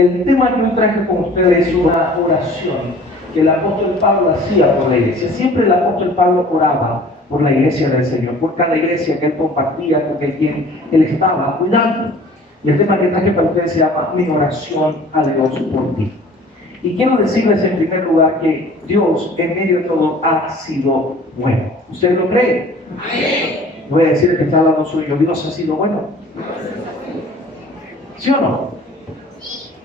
el tema que hoy traje con ustedes es una oración que el apóstol Pablo hacía por la iglesia. Siempre el apóstol Pablo oraba por la iglesia del Señor, por cada iglesia que él compartía, porque quien él estaba cuidando. Y el tema que traje para ustedes se llama Mi oración a Dios por ti. Y quiero decirles en primer lugar que Dios en medio de todo ha sido bueno. ¿Ustedes lo creen? Voy a decir que está al lado suyo, Dios ha sido bueno. ¿Sí o no?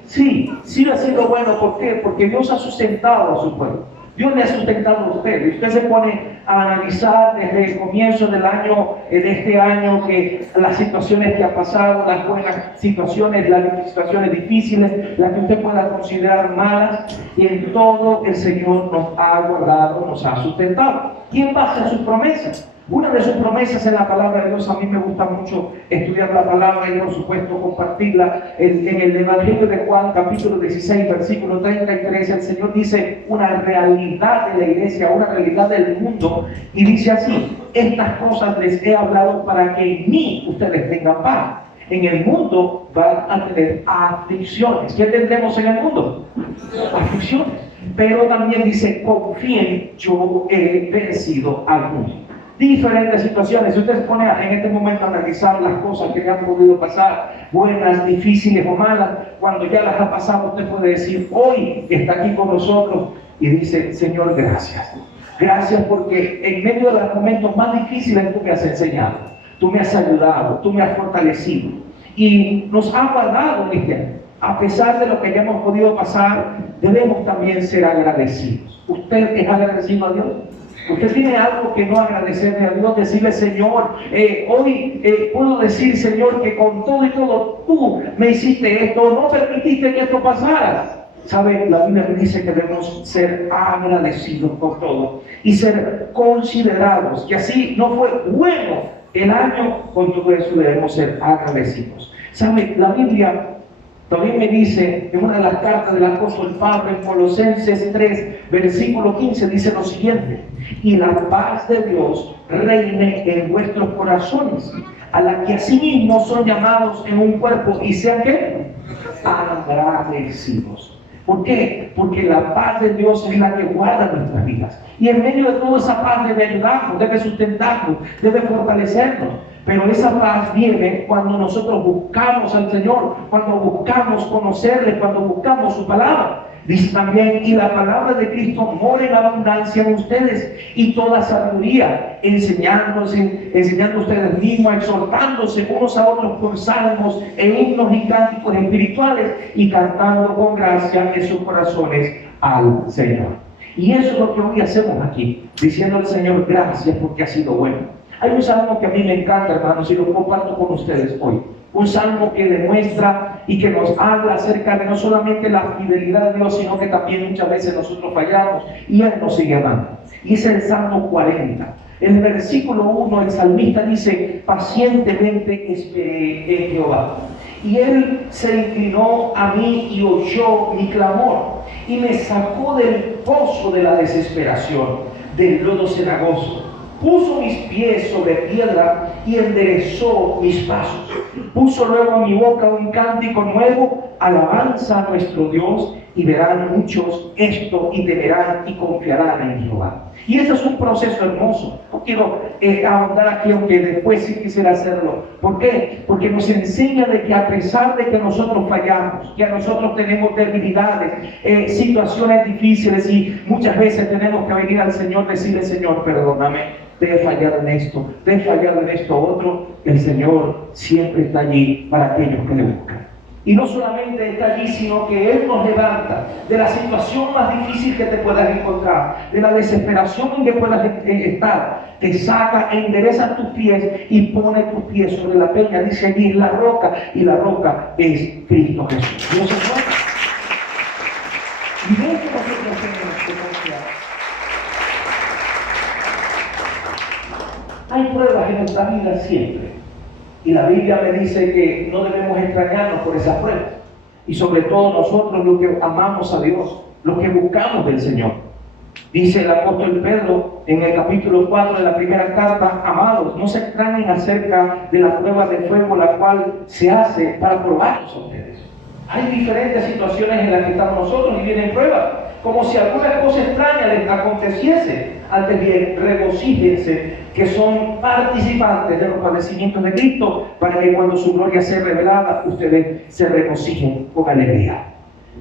Sí ha sido bueno. ¿Por qué? Porque Dios ha sustentado a su pueblo. Dios le ha sustentado a usted. Y usted se pone a analizar desde el comienzo del año, de este año, que las situaciones que ha pasado, las buenas situaciones, las situaciones difíciles, las que usted pueda considerar malas, y en todo el Señor nos ha guardado, nos ha sustentado. ¿Quién va a hacer sus promesas? Una de sus promesas en la palabra de Dios, a mí me gusta mucho estudiar la palabra y por supuesto compartirla. En el Evangelio de Juan, capítulo 16, versículo 33, el Señor dice una realidad de la iglesia, una realidad del mundo, y dice así: estas cosas les he hablado para que en mí ustedes tengan paz. En el mundo van a tener aflicciones. ¿Qué tendremos en el mundo? Aflicciones. Pero también dice: confíen, yo he vencido al mundo. Diferentes situaciones. Si usted se pone en este momento a analizar las cosas que le han podido pasar, buenas, difíciles o malas, cuando ya las ha pasado, usted puede decir: hoy está aquí con nosotros, y dice: Señor, gracias. Gracias porque en medio de los momentos más difíciles tú me has enseñado, tú me has ayudado, tú me has fortalecido y nos has guardado, ¿viste? A pesar de lo que ya hemos podido pasar, debemos también ser agradecidos. ¿Usted es agradecido a Dios? Usted tiene algo que no agradecerle a Dios, decirle: Señor, hoy puedo decir, Señor, que con todo y todo tú me hiciste esto, no permitiste que esto pasara. ¿Sabe? La Biblia dice que debemos ser agradecidos por todo y ser considerados, que así no fue bueno el año, con todo eso debemos ser agradecidos. ¿Sabe? La Biblia también me dice en una de las cartas del apóstol Pablo, en Colosenses 3, versículo 15, dice lo siguiente: y la paz de Dios reine en vuestros corazones, a la que asimismo son llamados en un cuerpo, y sean ¿qué? Agradecidos. ¿Por qué? Porque la paz de Dios es la que guarda nuestras vidas. Y en medio de toda esa paz debe ayudarnos, debe sustentarnos, debe fortalecernos. Pero esa paz viene cuando nosotros buscamos al Señor, cuando buscamos conocerle, cuando buscamos su palabra. Dice también: y la palabra de Cristo mora en abundancia en ustedes, y toda sabiduría, enseñando ustedes mismos, exhortándose unos a otros con salmos e himnos y cánticos espirituales, y cantando con gracia en sus corazones al Señor. Y eso es lo que hoy hacemos aquí, diciendo al Señor: gracias porque ha sido bueno. Hay un salmo que a mí me encanta, hermanos, y lo comparto con ustedes hoy. Un salmo que demuestra y que nos habla acerca de no solamente la fidelidad de Dios, sino que también muchas veces nosotros fallamos y Él nos sigue amando. Y es el Salmo 40. En el versículo 1, el salmista dice: pacientemente esperé en Jehová, y Él se inclinó a mí y oyó mi clamor, y me sacó del pozo de la desesperación, del lodo cenagoso. Puso mis pies sobre piedra y enderezó mis pasos. Puso luego en mi boca un cántico nuevo, alabanza a nuestro Dios, y verán muchos esto y temerán y confiarán en Jehová. Y ese es un proceso hermoso. No quiero ahondar aquí, aunque después sí quisiera hacerlo. ¿Por qué? Porque nos enseña de que a pesar de que nosotros fallamos, que a nosotros tenemos debilidades, situaciones difíciles, y muchas veces tenemos que venir al Señor y decirle: Señor, perdóname, te he fallado en esto, te he fallado en esto otro. El Señor siempre está allí para aquellos que le buscan. Y no solamente está allí, sino que Él nos levanta de la situación más difícil que te puedas encontrar, de la desesperación en que puedas estar. Te saca, endereza tus pies y pone tus pies sobre la peña. Dice allí: la roca, y la roca es Cristo Jesús. Dios es bueno. Y de esto nosotros tenemos que confiar. Hay pruebas en nuestra vida siempre. Y la Biblia me dice que no debemos extrañarnos por esas pruebas. Y sobre todo nosotros, los que amamos a Dios, los que buscamos del Señor. Dice el apóstol Pedro en el capítulo 4 de la primera carta: amados, no se extrañen acerca de la prueba de fuego, la cual se hace para probarlos a ustedes. Hay diferentes situaciones en las que estamos nosotros y vienen pruebas. Como si alguna cosa extraña les aconteciese. Antes bien, regocíjense que son participantes de los padecimientos de Cristo, para que cuando su gloria sea revelada, ustedes se regocijen con alegría.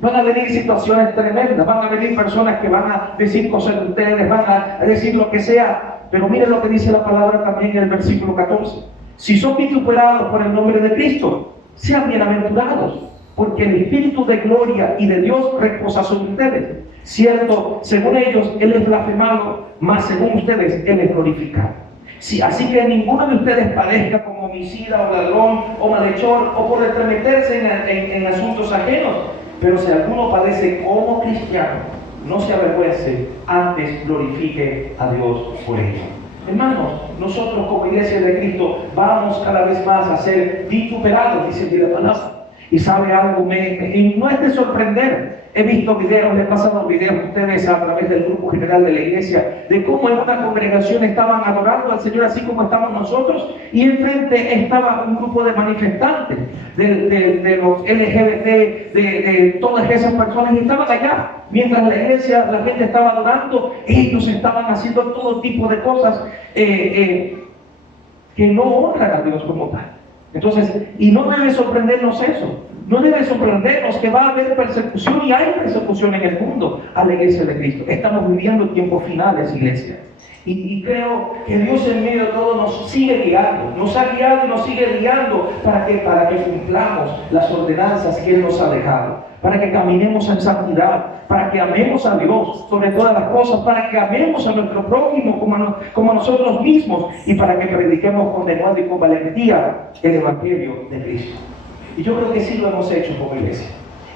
Van a venir situaciones tremendas, van a venir personas que van a decir cosas de ustedes, van a decir lo que sea, pero miren lo que dice la palabra también en el versículo 14. Si son vituperados por el nombre de Cristo, sean bienaventurados, porque el Espíritu de gloria y de Dios reposa sobre ustedes. Cierto, según ellos, Él es blasfemado, mas según ustedes, Él es glorificado. Sí, así que ninguno de ustedes padezca como homicida o ladrón o malhechor o por entremeterse en asuntos ajenos. Pero si alguno padece como cristiano, no se avergüence, antes glorifique a Dios por ello. Hermanos, nosotros como iglesia de Cristo vamos cada vez más a ser vituperados, dice la palabra. Y sabe algo, y no es de sorprender. He visto videos, le he pasado videos a ustedes a través del grupo general de la iglesia, de cómo en una congregación estaban adorando al Señor así como estamos nosotros, y enfrente estaba un grupo de manifestantes, de los LGBT, de todas esas personas, y estaban allá. Mientras la iglesia, la gente estaba adorando, ellos estaban haciendo todo tipo de cosas que no honran a Dios como tal. Entonces, y no debe sorprendernos eso. No debe sorprendernos que va a haber persecución, y hay persecución en el mundo a la iglesia de Cristo. Estamos viviendo tiempos finales, iglesia. Y creo que Dios en medio de todo nos sigue guiando. Nos ha guiado y nos sigue guiando para que cumplamos las ordenanzas que Él nos ha dejado. Para que caminemos en santidad. Para que amemos a Dios sobre todas las cosas. Para que amemos a nuestro prójimo como a nosotros mismos. Y para que prediquemos con denuedo y con valentía el Evangelio de Cristo. Y yo creo que sí lo hemos hecho como iglesia.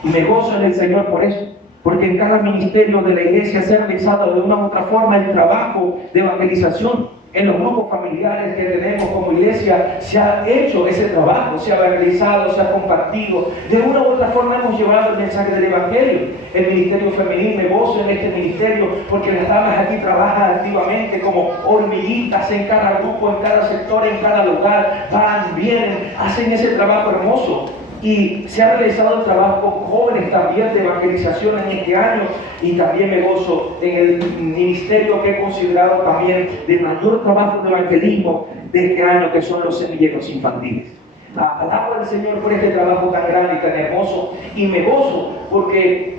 Y me gozo en el Señor por eso. Porque en cada ministerio de la iglesia se ha realizado de una u otra forma el trabajo de evangelización. En los grupos familiares que tenemos como iglesia se ha hecho ese trabajo, se ha evangelizado, se ha compartido. De una u otra forma hemos llevado el mensaje del Evangelio. El ministerio femenil, me gozo en este ministerio porque las damas aquí trabajan activamente como hormiguitas en cada grupo, en cada sector, en cada lugar. Van, vienen, hacen ese trabajo hermoso. Y se ha realizado el trabajo con jóvenes también de evangelización en este año, y también me gozo en el ministerio que he considerado también de mayor trabajo de evangelismo de este año, que son los semilleros infantiles. Alabo al Señor por este trabajo tan grande y tan hermoso, y me gozo porque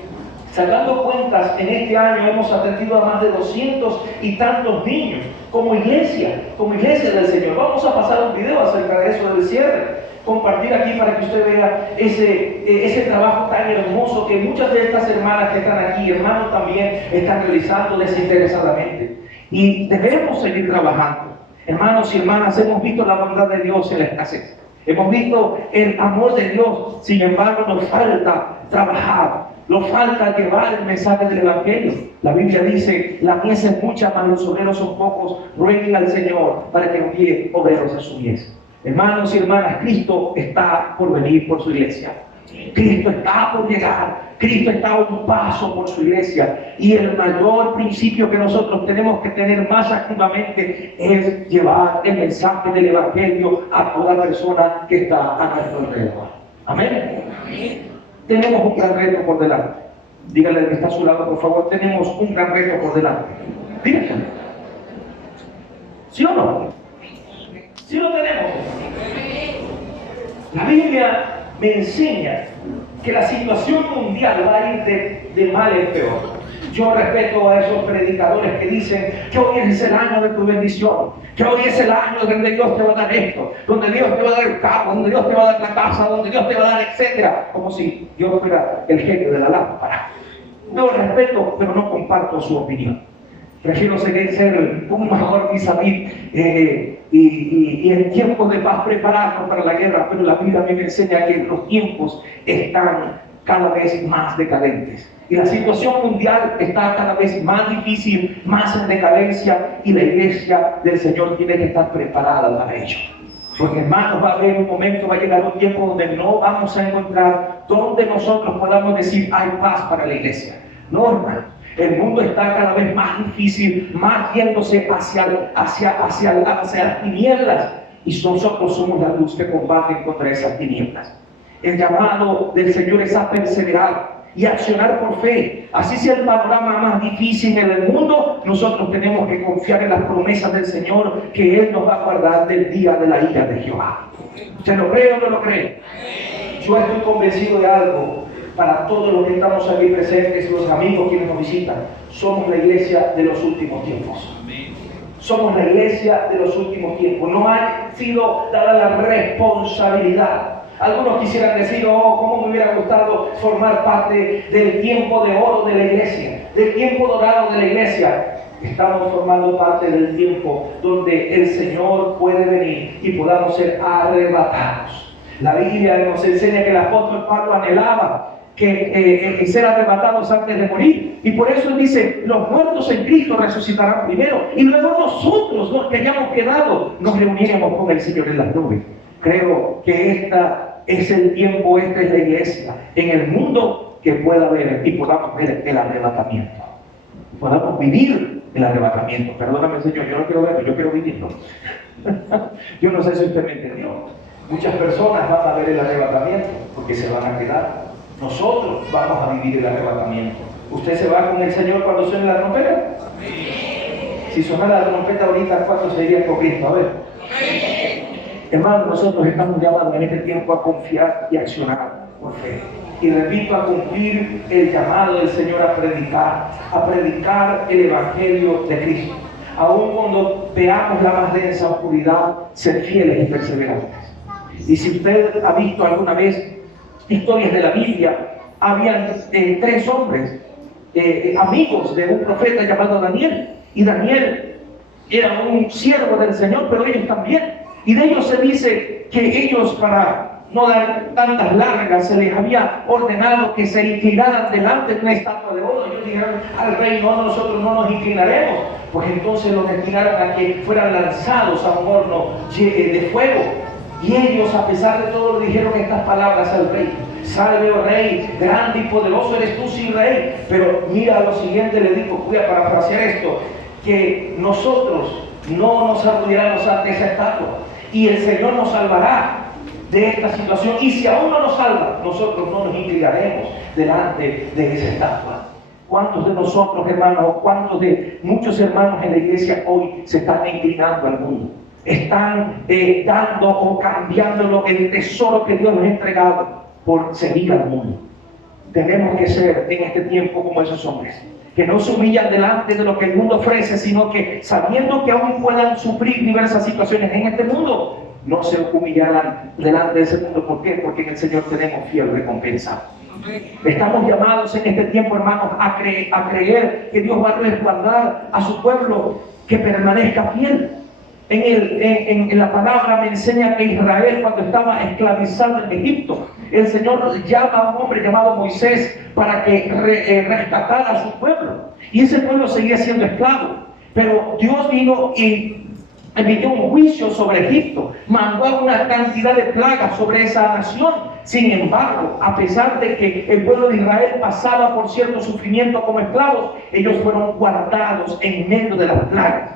sacando cuentas en este año hemos atendido a más de 200 y tantos niños como iglesia del Señor. Vamos a pasar un video acerca de eso del cierre, compartir aquí para que usted vea ese trabajo tan hermoso que muchas de estas hermanas que están aquí, hermanos también, están realizando desinteresadamente. Y debemos seguir trabajando. Hermanos y hermanas, hemos visto la bondad de Dios en la escasez. Hemos visto el amor de Dios. Sin embargo, nos falta trabajar. Nos falta llevar el mensaje del Evangelio. La Biblia dice: la mies es mucha, mas los obreros son pocos. Rueguen al Señor para que envíe obreros a su mies. Hermanos y hermanas, Cristo está por venir por su iglesia. Cristo está por llegar. Cristo está a un paso por su iglesia. Y el mayor principio que nosotros tenemos que tener más activamente es llevar el mensaje del Evangelio a toda persona que está a nuestro alrededor. Amén. Amén. Tenemos un gran reto por delante. Dígale al que está a su lado, por favor, tenemos un gran reto por delante. Dígale. ¿Sí o no? ¿Sí lo tenemos? La Biblia me enseña que la situación mundial va a ir de mal en peor. Yo respeto a esos predicadores que dicen que hoy es el año de tu bendición, que hoy es el año donde Dios te va a dar esto, donde Dios te va a dar el carro, donde Dios te va a dar la casa, donde Dios te va a dar, etcétera, como si yo fuera el genio de la lámpara. Yo respeto, pero no comparto su opinión. Prefiero ser un mejor vis-a-vis y en tiempos de paz prepararnos para la guerra, pero la Biblia a mí me enseña que los tiempos están cada vez más decadentes. Y la situación mundial está cada vez más difícil, más en decadencia, y la iglesia del Señor tiene que estar preparada para ello. Porque hermanos, va a haber un momento, va a llegar un tiempo donde no vamos a encontrar donde nosotros podamos decir hay paz para la iglesia. No, hermano. El mundo está cada vez más difícil, más yéndose hacia las tinieblas. Y nosotros somos la luz que combate contra esas tinieblas. El llamado del Señor es a perseverar y accionar por fe. Así sea el panorama más difícil en el mundo, nosotros tenemos que confiar en las promesas del Señor, que Él nos va a guardar del día de la ira de Jehová. ¿Usted lo cree o no lo cree? Yo estoy convencido de algo. Para todos los que estamos aquí presentes, los amigos quienes nos visitan, somos la iglesia de los últimos tiempos. Somos la iglesia de los últimos tiempos. No ha sido dada la responsabilidad. Algunos quisieran decir, oh, cómo me hubiera gustado formar parte del tiempo de oro de la iglesia, del tiempo dorado de la iglesia. Estamos formando parte del tiempo donde el Señor puede venir y podamos ser arrebatados. La Biblia nos enseña que el apóstol Pablo anhelaba que ser arrebatados antes de morir, y por eso él dice: los muertos en Cristo resucitarán primero, y luego nosotros, los que hayamos quedado, nos reuniremos con el Señor en las nubes. Creo que esta es el tiempo, esta es la iglesia en el mundo que pueda ver y podamos ver el arrebatamiento, podamos vivir el arrebatamiento. Perdóname, Señor, yo no quiero verlo, yo quiero vivirlo. Yo no sé si usted me entendió. Muchas personas van a ver el arrebatamiento porque se van a quedar. Nosotros vamos a vivir el arrebatamiento. ¿Usted se va con el Señor cuando suene la trompeta? Si suena la trompeta ahorita, ¿cuánto se iría corriendo? A ver. Hermanos, nosotros estamos llamados en este tiempo a confiar y accionar por fe. Y repito, a cumplir el llamado del Señor a predicar el Evangelio de Cristo. Aun cuando veamos la más densa oscuridad, ser fieles y perseverantes. Y si usted ha visto alguna vez historias de la Biblia, habían 3 hombres, amigos de un profeta llamado Daniel. Y Daniel era un siervo del Señor, pero ellos también. Y de ellos se dice que ellos, para no dar tantas largas, se les había ordenado que se inclinaran delante de una estatua de oro. Ellos dijeron al rey: no, nosotros no nos inclinaremos. Pues entonces los destinaron a que fueran lanzados a un horno de fuego. Y ellos, a pesar de todo, le dijeron estas palabras al rey: salve, oh rey, grande y poderoso eres tú, sí, rey. Pero mira lo siguiente, le dijo, voy a parafrasear esto, que nosotros no nos arrodillaremos ante esa estatua, y el Señor nos salvará de esta situación. Y si aún no nos salva, nosotros no nos inclinaremos delante de esa estatua. ¿Cuántos de nosotros, hermanos, cuántos de muchos hermanos en la iglesia hoy se están inclinando al mundo? Están dando o cambiándolo el tesoro que Dios nos ha entregado por seguir al mundo. Tenemos que ser en este tiempo como esos hombres, que no se humillan delante de lo que el mundo ofrece, sino que, sabiendo que aún puedan sufrir diversas situaciones en este mundo, no se humillarán delante de ese mundo. ¿Por qué? Porque en el Señor tenemos fiel recompensa. Estamos llamados en este tiempo, hermanos, a creer que Dios va a resguardar a su pueblo, que permanezca fiel. En la palabra me enseña que Israel, cuando estaba esclavizado en Egipto, el Señor llama a un hombre llamado Moisés para que rescatara a su pueblo. Y ese pueblo seguía siendo esclavo. Pero Dios vino y emitió un juicio sobre Egipto, mandó una cantidad de plagas sobre esa nación. Sin embargo, a pesar de que el pueblo de Israel pasaba por cierto sufrimiento como esclavos, ellos fueron guardados en medio de las plagas.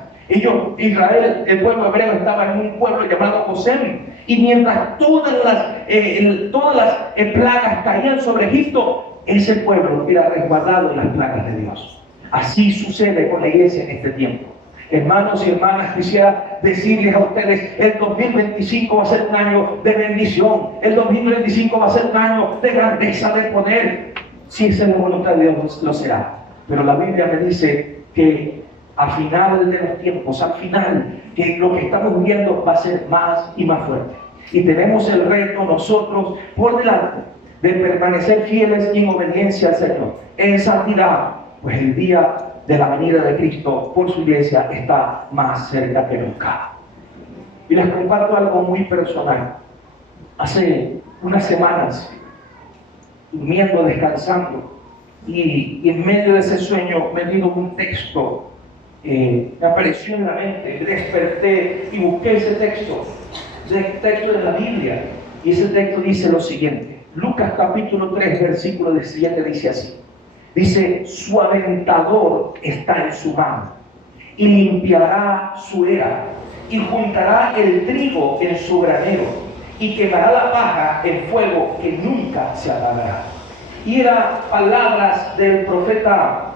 Israel, el pueblo hebreo, estaba en un pueblo llamado Gosén, y mientras todas las plagas caían sobre Egipto, ese pueblo era resguardado de las plagas de Dios. Así sucede con la iglesia en este tiempo. Hermanos y hermanas, quisiera decirles a ustedes: el 2025 va a ser un año de bendición, el 2025 va a ser un año de grandeza, de poder. Si esa es la voluntad de Dios, lo será. Pero la Biblia me dice que al final de los tiempos, al final, que lo que estamos viviendo va a ser más y más fuerte. Y tenemos el reto nosotros por delante de permanecer fieles y en obediencia al Señor, en santidad, pues el día de la venida de Cristo por su iglesia está más cerca que nunca. Y les comparto algo muy personal. Hace unas semanas, durmiendo, descansando, y en medio de ese sueño me vino un texto. Me apareció en la mente, desperté y busqué ese texto de la Biblia, y ese texto dice lo siguiente. Lucas capítulo 3 versículo 17 dice así. Dice: su aventador está en su mano, y limpiará su era, y juntará el trigo en su granero, y quemará la paja en fuego que nunca se apagará. Y eran palabras del profeta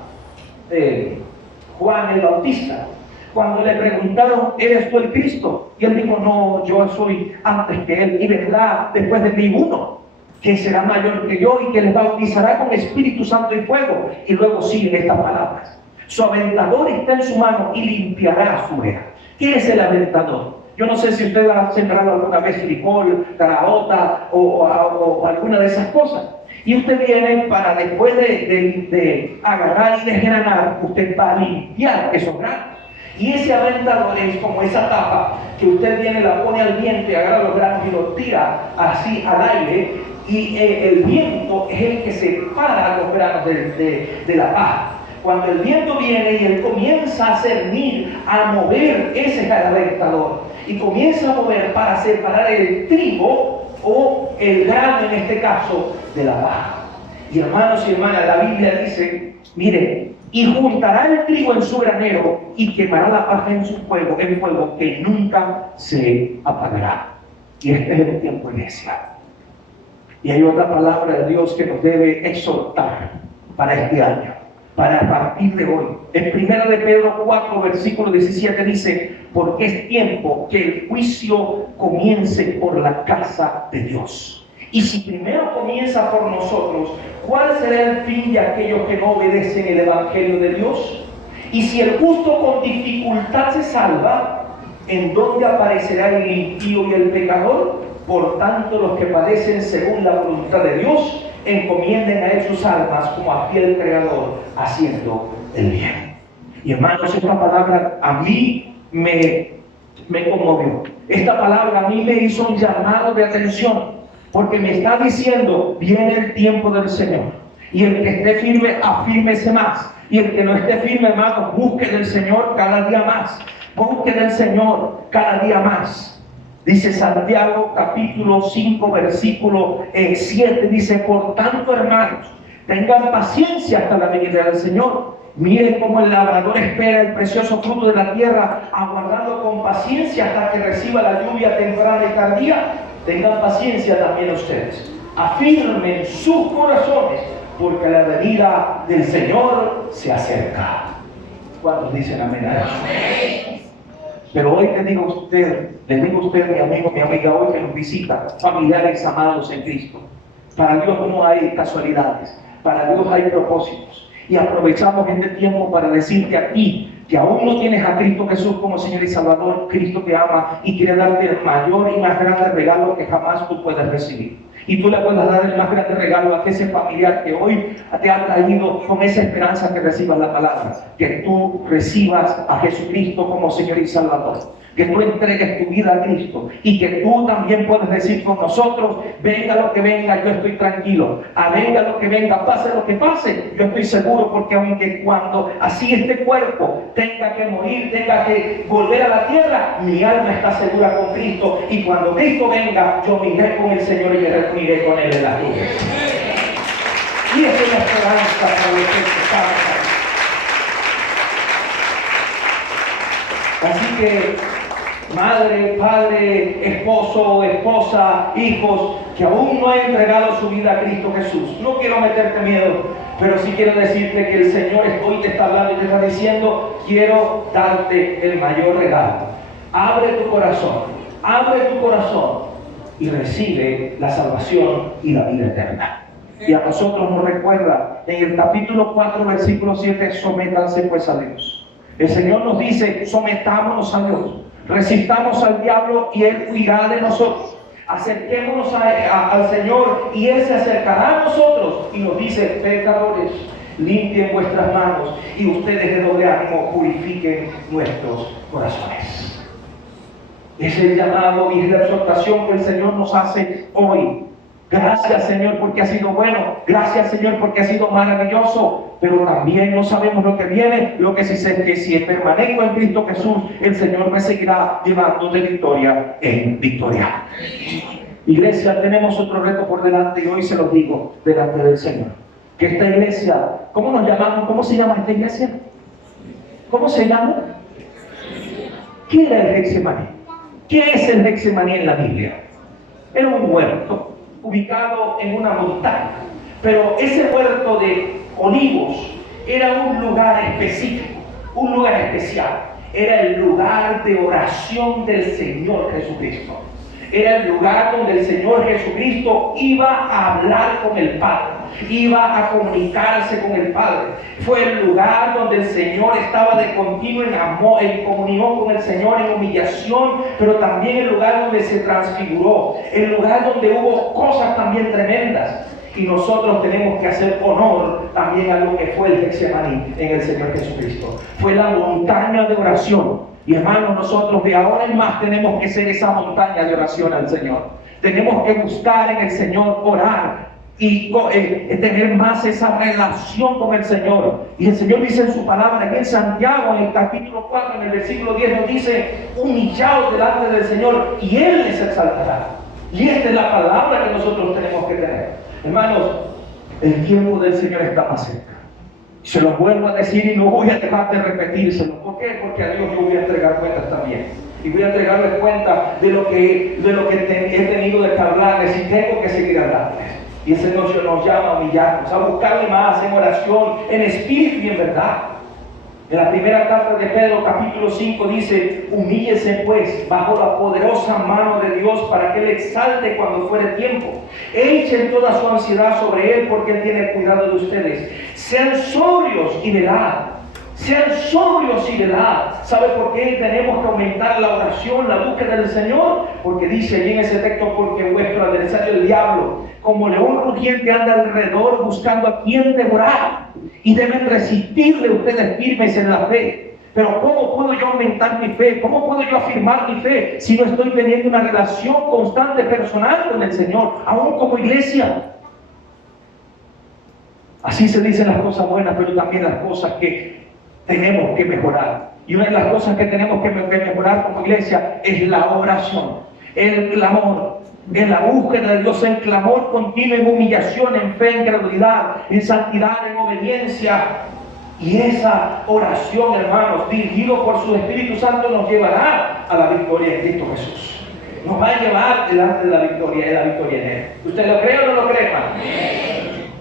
Juan el Bautista. Cuando le preguntaron, ¿eres tú el Cristo? Y él dijo, no, yo soy antes que él, y vendrá después de mí uno, que será mayor que yo y que les bautizará con Espíritu Santo y fuego. Y luego siguen estas palabras: su aventador está en su mano y limpiará su oreja. ¿Qué es el aventador? Yo no sé si usted ha sembrado alguna vez frijol, caraota o alguna de esas cosas. Y usted viene para, después de agarrar y desgranar, usted va a limpiar esos granos. Y ese aventador es como esa tapa que usted viene, la pone al viento y agarra los granos y los tira así al aire. Y el viento es el que separa los granos de la paja. Cuando el viento viene y él comienza a cernir, a mover, ese es el aventador. Y comienza a mover para separar el trigo o el grano, en este caso, de la paja. Y hermanos y hermanas, la Biblia dice, mire, y juntará el trigo en su granero y quemará la paja en fuego que nunca se apagará. Y este es el tiempo, iglesia. Y hay otra palabra de Dios que nos debe exhortar para este año, para a partir de hoy. En 1 de Pedro 4, versículo 17 dice, porque es tiempo que el juicio comience por la casa de Dios. Y si primero comienza por nosotros, ¿cuál será el fin de aquellos que no obedecen el Evangelio de Dios? Y si el justo con dificultad se salva, ¿en dónde aparecerá el impío y el pecador? Por tanto, los que padecen según la voluntad de Dios, encomienden a él sus almas como a fiel creador, haciendo el bien. Y hermanos, esta palabra a mí me conmovió. Esta palabra a mí me hizo un llamado de atención, porque me está diciendo, viene el tiempo del Señor. Y el que esté firme, afírmese más. Y el que no esté firme, hermano, busque del Señor cada día más. Busque del Señor cada día más. Dice Santiago capítulo 5 versículo 7, dice, por tanto, hermanos, tengan paciencia hasta la venida del Señor. Miren cómo el labrador espera el precioso fruto de la tierra, aguardando con paciencia hasta que reciba la lluvia temprana y tardía. Tengan paciencia también ustedes. Afirmen sus corazones, porque la venida del Señor se acerca. ¿Cuántos dicen amén a eso? Amén. Pero hoy le digo a usted, mi amigo, mi amiga, hoy que nos visita, familiares amados en Cristo. Para Dios no hay casualidades, para Dios hay propósitos. Y aprovechamos este tiempo para decirte a ti, que aún no tienes a Cristo Jesús como Señor y Salvador. Cristo te ama y quiere darte el mayor y más grande regalo que jamás tú puedes recibir. Y tú le puedes dar el más grande regalo a ese familiar que hoy te ha traído con esa esperanza que recibas la palabra, que tú recibas a Jesucristo como Señor y Salvador, que tú entregues tu vida a Cristo y que tú también puedes decir con nosotros, venga lo que venga, yo estoy tranquilo, venga lo que venga, pase lo que pase, yo estoy seguro, porque aunque cuando así este cuerpo tenga que morir, tenga que volver a la tierra, mi alma está segura con Cristo, y cuando Cristo venga, yo me iré con el Señor y me reuniré con Él en la nube. Y esa es la esperanza para los que estamos aquí. Así que madre, padre, esposo, esposa, hijos que aún no han entregado su vida a Cristo Jesús, no quiero meterte miedo, pero sí quiero decirte que el Señor hoy te está hablando y te está diciendo, quiero darte el mayor regalo. Abre tu corazón y recibe la salvación y la vida eterna. Y a nosotros nos recuerda en el capítulo 4 versículo 7, sométanse pues a Dios. El Señor nos dice, sometámonos a Dios. Resistamos al diablo y Él huirá de nosotros. Acerquémonos al Señor y Él se acercará a nosotros. Y nos dice, pecadores, limpien vuestras manos y ustedes de doble ánimo purifiquen nuestros corazones. Es el llamado y es la exhortación que el Señor nos hace hoy. Gracias, Señor, porque ha sido bueno. Gracias, Señor, porque ha sido maravilloso. Pero también no sabemos lo que viene. Lo que sí sé es que si permanezco en Cristo Jesús, el Señor me seguirá llevando de victoria en victoria. Iglesia, tenemos otro reto por delante y hoy se los digo delante del Señor. Que esta iglesia, ¿cómo nos llamamos? ¿Cómo se llama esta iglesia? ¿Cómo se llama? ¿Qué era el Getsemaní? ¿Qué es el Getsemaní en la Biblia? Era un huerto ubicado en una montaña. Pero ese huerto de olivos era un lugar específico, un lugar especial. Era el lugar de oración del Señor Jesucristo. Era el lugar donde el Señor Jesucristo iba a hablar con el Padre, iba a comunicarse con el Padre. Fue el lugar donde el Señor estaba de continuo en amor, en comunión con el Señor, en humillación, pero también el lugar donde se transfiguró, el lugar donde hubo cosas también tremendas. Y nosotros tenemos que hacer honor también a lo que fue el Getsemaní en el Señor Jesucristo. Fue la montaña de oración. Y hermanos, nosotros de ahora en más tenemos que ser esa montaña de oración al Señor. Tenemos que buscar en el Señor, orar y tener más esa relación con el Señor. Y el Señor dice en su palabra, aquí en Santiago, en el capítulo 4, en el versículo 10, nos dice: humillaos delante del Señor y Él les exaltará. Y esta es la palabra que nosotros tenemos que tener. Hermanos, el tiempo del Señor está más cerca. Se lo vuelvo a decir y no voy a dejar de repetírselo. ¿Por qué? Porque a Dios yo voy a entregar cuentas también. Y voy a entregarles cuenta de lo que he tenido de hablarles y tengo que seguir hablándoles. Y el Señor nos llama a humillarnos, a buscarle más en oración, en espíritu y en verdad. En la primera carta de Pedro, capítulo 5, dice: humíllese pues bajo la poderosa mano de Dios para que Él exalte cuando fuere tiempo. Echen toda su ansiedad sobre Él porque Él tiene cuidado de ustedes. Sean sobrios y velad. Sean sobrios y velad. ¿Sabe por qué tenemos que aumentar la oración, la búsqueda del Señor? Porque dice allí en ese texto: porque vuestro adversario el diablo, como león rugiente, anda alrededor buscando a quien devorar. Y deben resistirle ustedes firmes en la fe. Pero ¿cómo puedo yo aumentar mi fe? ¿Cómo puedo yo afirmar mi fe si no estoy teniendo una relación constante, personal con el Señor, aún como iglesia? Así se dicen las cosas buenas, pero también las cosas que tenemos que mejorar. Y una de las cosas que tenemos que mejorar como iglesia es la oración, el clamor, en la búsqueda de Dios, el clamor continuo, en humillación, en fe, en credulidad, en santidad, en obediencia. Y esa oración, hermanos, dirigido por su Espíritu Santo, nos llevará a la victoria en Cristo Jesús. Nos va a llevar delante de la victoria en Él. ¿Usted lo cree o no lo cree, hermano?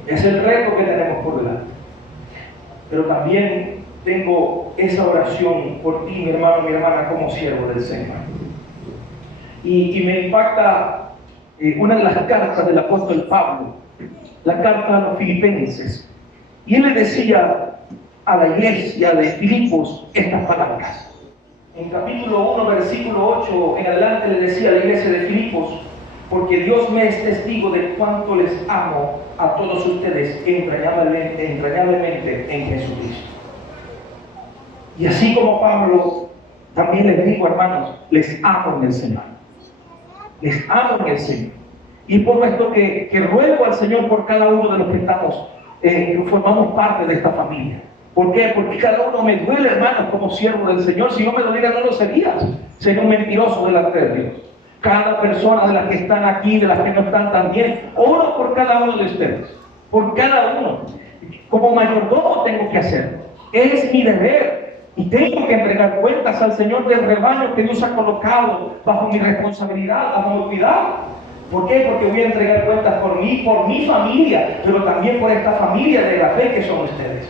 Es el reto que tenemos por delante. Pero también tengo esa oración por ti, mi hermano, mi hermana, como siervo del Señor. Y me impacta una de las cartas del apóstol Pablo, la carta a los filipenses. Y él le decía a la iglesia de Filipos estas palabras. En capítulo 1, versículo 8 en adelante, le decía a la iglesia de Filipos: porque Dios me es testigo de cuánto les amo a todos ustedes entrañablemente en Jesucristo. Y así como Pablo, también les digo, hermanos, les amo en el Señor. Les amo en el Señor. Y por esto que ruego al Señor por cada uno de los que estamos, formamos parte de esta familia. ¿Por qué? Porque cada uno me duele, hermanos, como siervo del Señor. Si no me doliera, no lo serías. Sería un mentiroso delante de Dios. Cada persona de las que están aquí, de las que no están también, oro por cada uno de ustedes. Por cada uno. Como mayordomo tengo que hacerlo. Es mi deber. Y tengo que entregar cuentas al Señor del rebaño que Dios ha colocado bajo mi responsabilidad, bajo mi cuidado. ¿Por qué? Porque voy a entregar cuentas por mí, por mi familia, pero también por esta familia de la fe que son ustedes.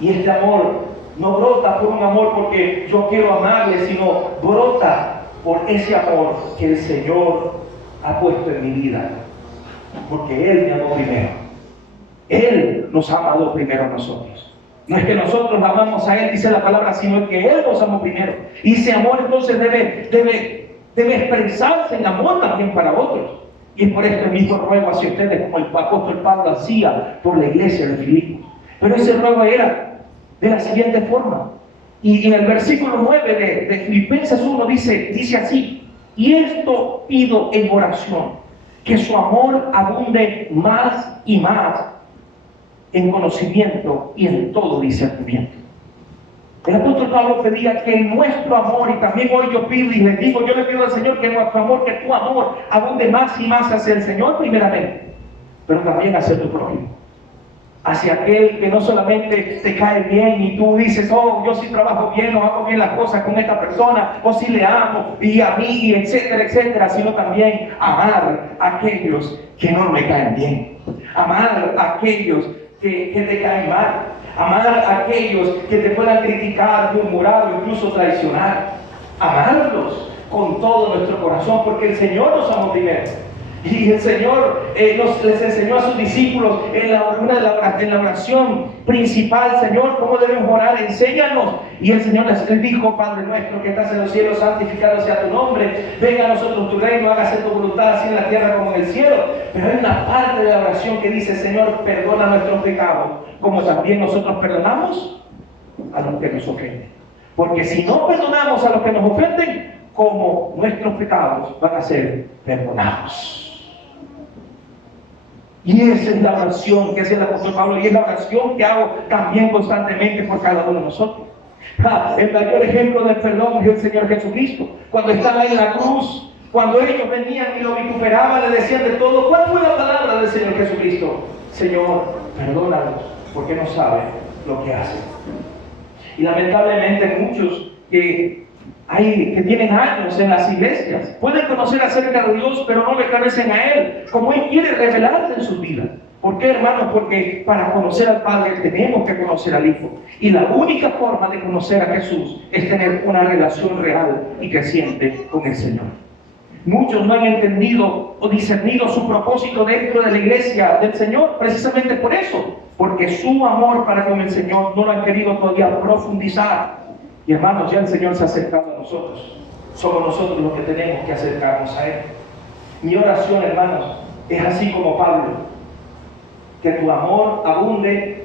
Y este amor no brota por un amor porque yo quiero amarle, sino brota por ese amor que el Señor ha puesto en mi vida. Porque Él me amó primero. Él nos ha amado primero a nosotros. No es que nosotros amamos a Él, dice la palabra, sino que Él nos amó primero. Y ese amor entonces debe expresarse en amor también para otros. Y por esto mismo ruego hacia ustedes, como el apóstol Pablo hacía por la iglesia de Filipos. Pero ese ruego era de la siguiente forma. Y en el versículo 9 de Filipenses 1 dice así: y esto pido en oración, que su amor abunde más y más en conocimiento y en todo discernimiento. El apóstol Pablo pedía que nuestro amor, y también hoy yo pido y les digo, yo le pido al Señor que nuestro amor, que tu amor abunde más y más hacia el Señor primeramente, pero también hacia tu prójimo. hacia aquel que no solamente te cae bien y tú dices, oh, yo sí trabajo bien o hago bien las cosas con esta persona, o sí le amo y a mí, y etcétera, etcétera, sino también amar a aquellos que no me caen bien, amar a aquellos que te caen mal, amar a aquellos que te puedan criticar, murmurar o incluso traicionar, amarlos con todo nuestro corazón, porque el Señor nos amó primero. Y el Señor les enseñó a sus discípulos en la oración principal: Señor, ¿cómo debemos orar? Enséñanos. Y el Señor les dijo: Padre nuestro que estás en los cielos, santificado sea tu nombre, venga a nosotros tu reino, hágase tu voluntad así en la tierra como en el cielo. Pero hay una parte de la oración que dice: Señor, perdona nuestros pecados, como también nosotros perdonamos a los que nos ofenden. Porque si no perdonamos a los que nos ofenden, como nuestros pecados van a ser perdonados. Y esa es la oración que hace el apóstol Pablo, y es la oración que hago también constantemente por cada uno de nosotros. El mayor ejemplo del perdón es el Señor Jesucristo. Cuando estaba en la cruz, cuando ellos venían y lo vituperaban, le decían de todo, ¿cuál fue la palabra del Señor Jesucristo? Señor, perdónalos, porque no saben lo que hacen. Y lamentablemente muchos que tienen años en las iglesias pueden conocer acerca de Dios, pero no le conocen a Él como Él quiere revelarse en sus vidas. ¿Por qué, hermanos? Porque para conocer al Padre tenemos que conocer al Hijo, y la única forma de conocer a Jesús es tener una relación real y creciente con el Señor. Muchos no han entendido o discernido su propósito dentro de la iglesia del Señor, precisamente por eso, porque su amor para con el Señor no lo han querido todavía profundizar. Y hermanos, ya el Señor se ha acercado a nosotros. Somos nosotros los que tenemos que acercarnos a Él. Mi oración, hermanos, es así como Pablo: que tu amor abunde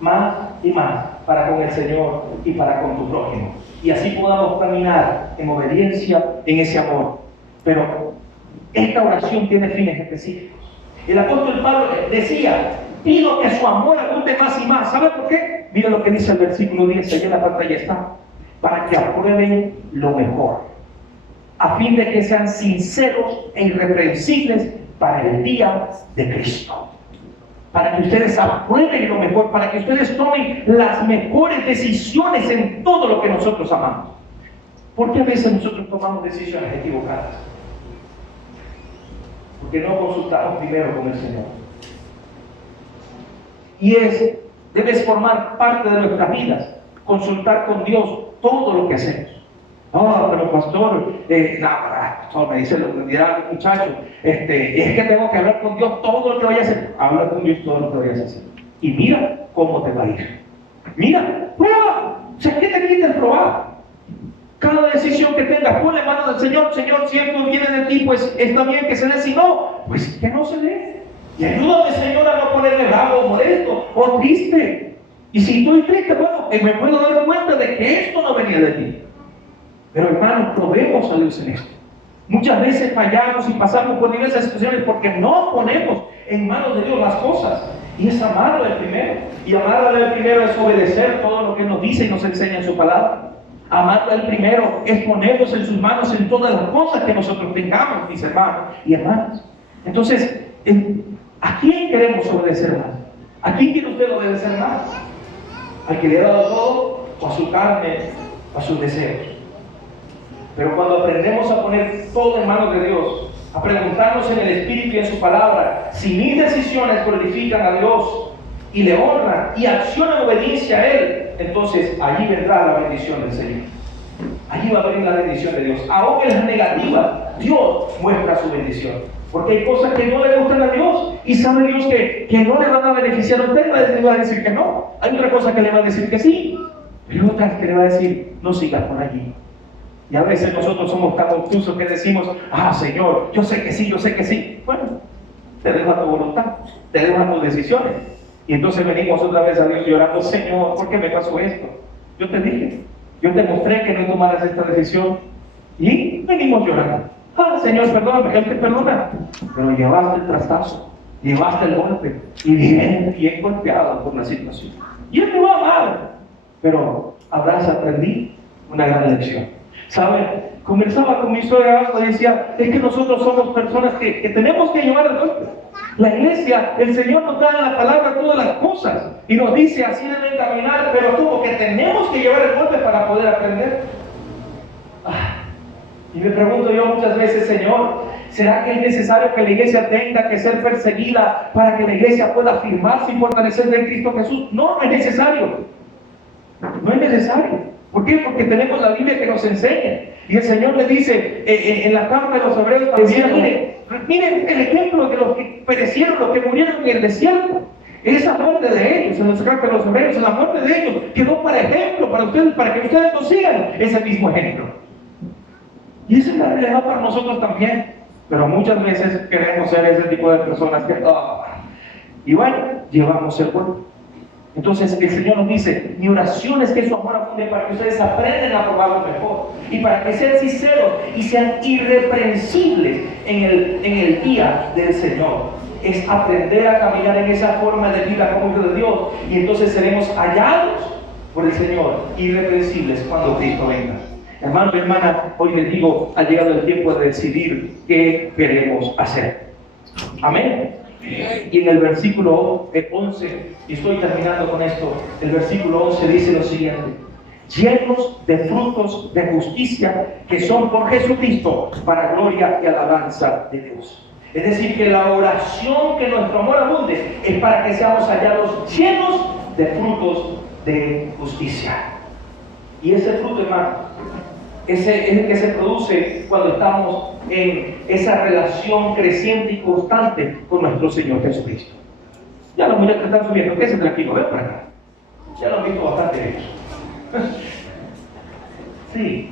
más y más para con el Señor y para con tu prójimo, y así podamos caminar en obediencia en ese amor. Pero esta oración tiene fines específicos. El apóstol Pablo decía: pido que su amor abunde más y más. ¿Sabe por qué? Mira lo que dice el versículo 10, allá en la pantalla está: para que aprueben lo mejor, a fin de que sean sinceros e irreprensibles para el día de Cristo. Para que ustedes aprueben lo mejor, para que ustedes tomen las mejores decisiones en todo lo que nosotros amamos. ¿Por qué a veces nosotros tomamos decisiones equivocadas? Porque no consultamos primero con el Señor. Y debes formar parte de nuestras vidas, consultar con Dios todo lo que hacemos. Oh, pero pastor, pastor, me dice el muchacho, es que tengo que hablar con Dios todo lo que vaya a hacer. Habla con Dios todo lo que vayas a hacer. Y mira cómo te va a ir. Mira, prueba. O sea, ¿qué te quita el probar? Cada decisión que tengas, ponle en manos del Señor. Señor, si esto viene de ti, pues está bien que se dé. Si no, pues que no se dé. Y ayúdame, Señor, a no ponerme bravo o molesto o triste. Y si estoy triste, bueno, me puedo dar cuenta de que esto no venía de ti. Pero hermanos, probemos a Dios en esto. Muchas veces fallamos y pasamos por diversas situaciones porque no ponemos en manos de Dios las cosas. Y es amarlo el primero. Y amarlo el primero es obedecer todo lo que nos dice y nos enseña en su palabra. Amarlo el primero es ponernos en sus manos en todas las cosas que nosotros tengamos, mis hermanos y hermanas. Entonces, ¿a quién queremos obedecer más? ¿A quién quiere usted obedecer más? ¿Al que le ha dado todo, o a su carne, o a sus deseos? Pero cuando aprendemos a poner todo en manos de Dios, a preguntarnos en el Espíritu y en su palabra si mis decisiones glorifican a Dios y le honran y accionan obediencia a Él, entonces allí vendrá la bendición del Señor. Allí va a venir la bendición de Dios. Aún en las negativas, Dios muestra su bendición. Porque hay cosas que no le gustan a Dios y sabe Dios que no le van a beneficiar a usted, le va a decir que no. Hay otra cosa que le va a decir que sí, pero otras que le va a decir: no sigas por allí. Y a veces nosotros somos tan obtusos que decimos: Señor, yo sé que sí, yo sé que sí. Bueno, te dejo a tu voluntad, te dejo a tus decisiones. Y entonces venimos otra vez a Dios llorando: Señor, ¿por qué me pasó esto? Yo te dije, yo te mostré que no tomaras esta decisión. Y venimos llorando: Señor, perdóname. Él te perdona, pero llevaste el trastazo, llevaste el golpe, y bien golpeado por la situación. Y Él te va a amar, pero habrás aprendido una gran lección. ¿Saben? Conversaba con mi suegra y decía: es que nosotros somos personas que tenemos que llevar el golpe. La iglesia, el Señor nos da en la palabra todas cosas y nos dice así deben caminar, pero como que tenemos que llevar el golpe para poder aprender. Y me pregunto yo muchas veces, Señor, ¿será que es necesario que la iglesia tenga que ser perseguida para que la iglesia pueda afirmarse y fortalecerse en Cristo Jesús? No, no es necesario. No es necesario. ¿Por qué? Porque tenemos la Biblia que nos enseña. Y el Señor le dice en la carta de los Hebreos también, miren el ejemplo de los que perecieron, los que murieron en el desierto. Esa muerte de ellos, en la carta de los Hebreos, la muerte de ellos quedó para ejemplo para ustedes, para que ustedes no sigan ese mismo ejemplo. Y esa es la realidad para nosotros también. Pero muchas veces queremos ser ese tipo de personas que, y bueno, llevamos el cuerpo. Entonces el Señor nos dice, mi oración es que su amor abunde para que ustedes aprendan a probarlo mejor y para que sean sinceros y sean irreprensibles en el día del Señor. Es aprender a caminar en esa forma de vida como hijo de Dios, y entonces seremos hallados por el Señor, irreprensibles cuando Cristo venga. Hermano y hermana, hoy les digo, ha llegado el tiempo de decidir qué queremos hacer. Amén. Y en el versículo 11, y estoy terminando con esto, el versículo 11 dice lo siguiente: llenos de frutos de justicia que son por Jesucristo para gloria y alabanza de Dios. Es decir, que la oración que nuestro amor abunde es para que seamos hallados llenos de frutos de justicia. Y ese fruto, hermano, ese es el que se produce cuando estamos en esa relación creciente y constante con nuestro Señor Jesucristo. Ya los muchachos están subiendo, quédense tranquilos, ven para acá. Ya lo han visto bastante ellos. Sí.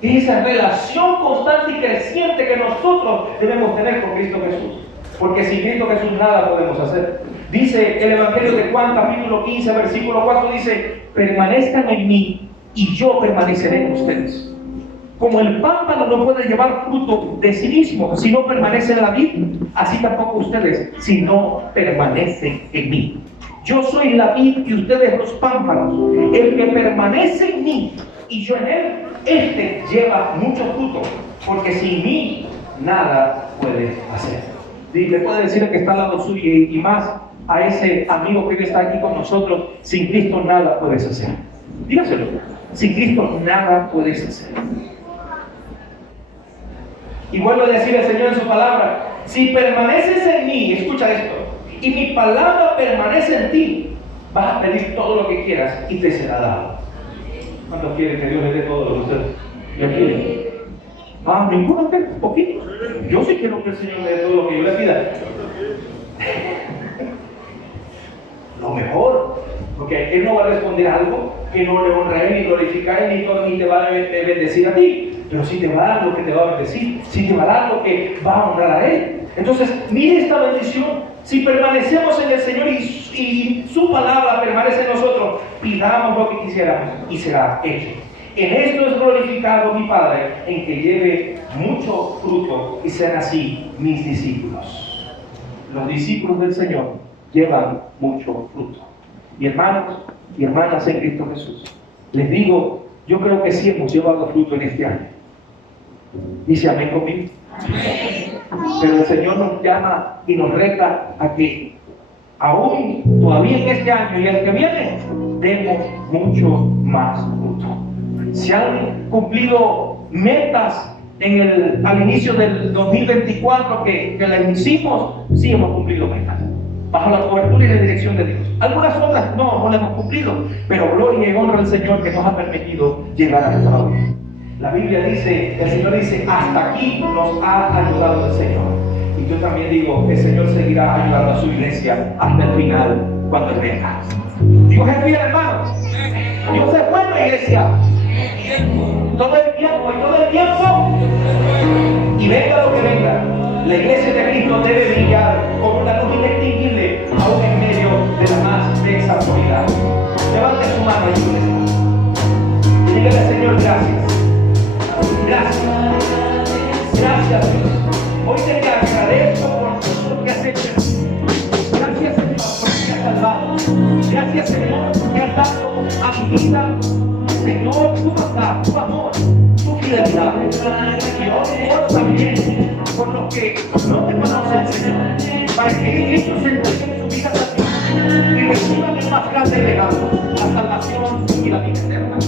Esa relación constante y creciente que nosotros debemos tener con Cristo Jesús. Porque sin Cristo Jesús nada podemos hacer. Dice el Evangelio de Juan, capítulo 15, versículo 4, dice: permanezcan en mí y yo permaneceré en ustedes. Como el pámpano no puede llevar fruto de sí mismo si no permanece en la vid, así tampoco ustedes si no permanecen en mí. Yo soy la vid y ustedes los pámpanos. El que permanece en mí y yo en él, este lleva mucho fruto, porque sin mí nada puede hacer. Y le puede decir al que está al lado suyo y más a ese amigo que está aquí con nosotros: sin Cristo nada puedes hacer. Dígaselo. Sin Cristo nada puedes hacer. Y vuelvo a decir el Señor en su palabra: si permaneces en mí, escucha esto, y mi palabra permanece en ti, vas a pedir todo lo que quieras y te será dado. ¿Cuántos quieren que Dios les dé todo lo que ustedes le piden? Ninguno, poquito. Yo sí quiero que el Señor me dé todo lo que yo le pida. Lo mejor, porque Él no va a responder algo que no le honra a Él, ni glorifica a Él, ni te va a bendecir a ti. Pero sí te va a dar lo que te va a bendecir, sí te va a dar lo que va a honrar a Él. Entonces, mire esta bendición. Si permanecemos en el Señor y su palabra permanece en nosotros, pidamos lo que quisiéramos y será hecho. En esto es glorificado mi Padre, en que lleve mucho fruto y sean así mis discípulos. Los discípulos del Señor llevan mucho fruto. Y hermanos y hermanas en Cristo Jesús, les digo, yo creo que sí hemos llevado fruto en este año. Dice amén conmigo. Pero el Señor nos llama y nos reta a que aún todavía en este año y el que viene demos mucho más fruto. Se han cumplido metas al inicio del 2024 que las hicimos. Sí hemos cumplido metas bajo la cobertura y la dirección de Dios. Algunas otras no las hemos cumplido, pero gloria y honra al Señor que nos ha permitido llegar hasta hoy. La Biblia dice, el Señor dice: hasta aquí nos ha ayudado el Señor. Y yo también digo, el Señor seguirá ayudando a su iglesia hasta el final, cuando Él venga. Dios es fiel, hermanos. Dios es bueno, iglesia. Todo el tiempo y todo el tiempo. Y venga lo que venga, la iglesia de Cristo debe brillar como una luz inextinguible, aún en medio de la más densa oscuridad. Levante su mano y está. Dígale al Señor: gracias. Gracias. Gracias, Dios. Hoy te agradezco por todo lo que has hecho. Gracias, Señor, porque me has salvado. Gracias, Señor, porque has dado a mi vida, Señor, tu bondad, tu amor, tu fidelidad. Y hoy oro también por los que no te conocen, Señor, para que ellos entreguen su vida a ti. más grande regalo, la salvación y la vida eterna.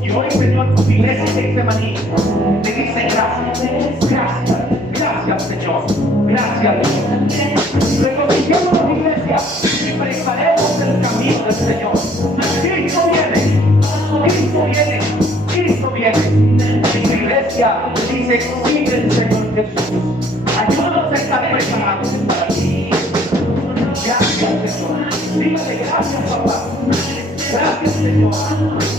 Y hoy, Señor, tu iglesia en Getsemaní te dice gracias, gracias, gracias, Señor, gracias, Dios. Regocijémonos, iglesia, y preparemos el camino del Señor. Cristo viene, Cristo viene, Cristo viene. Y tu iglesia dice, sigue el Señor Jesús. Ayúdanos a estar preparados para ti. Gracias, Señor. Dígale gracias, papá. Gracias, Señor.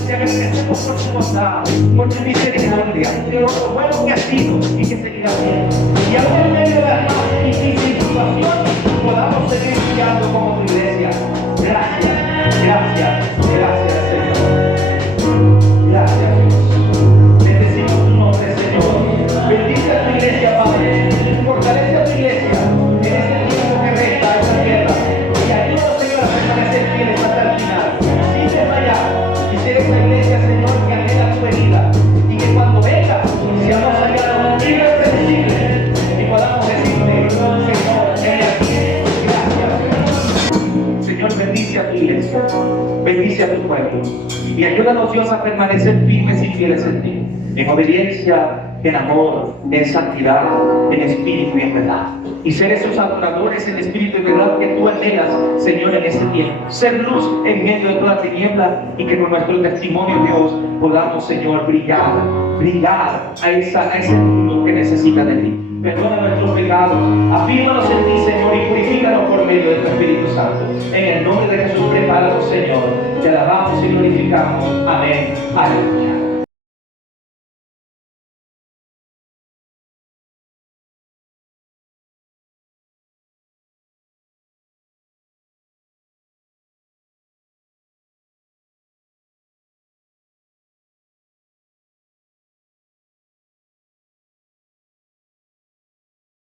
Te agradecemos por tu bondad, por tu misericordia, por lo bueno que has sido y que seguirá siendo. Y aún en medio de la más difícil situación, podamos seguir brillando como tu iglesia. Gracias, gracias, gracias, Señor. Gracias, Dios. Bendecimos tu nombre, Señor. Bendice a tu iglesia, Padre. Fortalece a tu iglesia en este tiempo que resta a esta tierra. Y ayúdanos, Señor, a permanecer fieles hasta el final. Sin desmayar. Y ser esa iglesia, Señor, que anhela tu venida. Y que cuando venga, seamos hallados irreprensibles. Y podamos decirte, Señor, ven aquí. Gracias. Señor, bendice a tu iglesia. Bendice a tu pueblo. Y ayúdanos, Dios, a permanecer firmes y fieles en ti. En obediencia, en amor, en santidad, en espíritu y en verdad. Y ser esos adoradores en espíritu y verdad que tú anhelas, Señor, en este tiempo. Ser luz en medio de toda tiniebla y que con nuestro testimonio, Dios, podamos, Señor, brillar a ese mundo que necesita de ti. Perdona nuestros pecados, afírmanos en ti, Señor, y purifícanos por medio de tu Espíritu Santo. En el nombre de Jesús, prepáranos, Señor. Te alabamos y glorificamos. Amén. Aleluya.